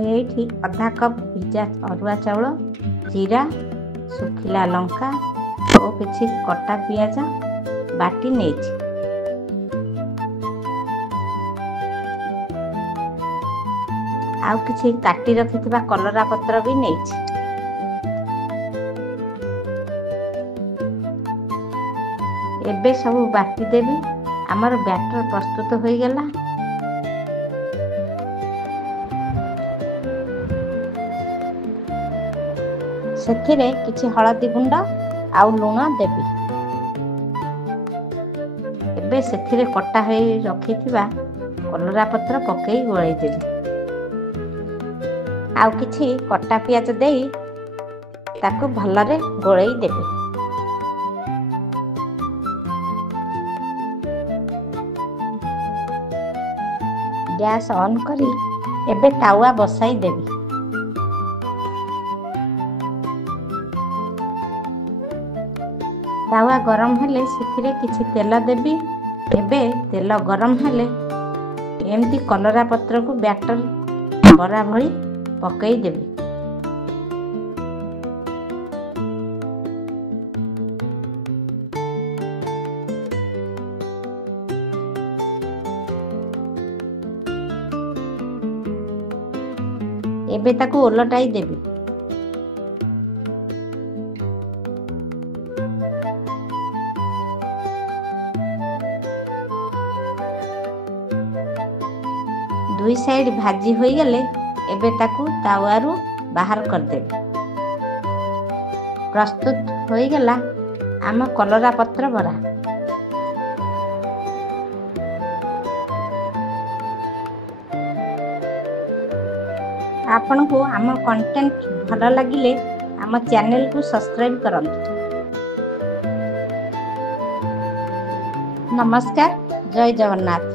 ये अधा कप भिजा अरुआ चाउल, जीरा, सुखिला लंका और किछि कटा पियाज बाटी नहीं। आउ किछि काटी रखिथिबा कलरा पत्र भी नहीं। एबे सब बाटी देवी। आमर बैटर प्रस्तुत हो गला। सेथिरे किछि हळदी गुंड आउ लुण देवी। एबे सेथिरे कटा हो रखिथिबा कलरा पत्र पकई गोळई देवी। आउ किछि कटा पियाज देई ताकू भलरे गोळई देवी। गैस ऑन करी एबे तावा बसाई देवी। तावा गरम हेले सेथिरे किछि तेल देवी। एबे तेल गरम हेले एमती कलरा पत्र को बैटर बरा भली पकई देवी। एबे ताकू ओलटाई देवी। दुई साइड भाजी हो गले एबे ताकू तावारू बाहर कर देवी। प्रस्तुत हो गला आम कलरा पत्र बरा। आपन को आम कंटेंट भल लगिले आम चैनल को सब्सक्राइब करंतु। नमस्कार, जय जगन्नाथ।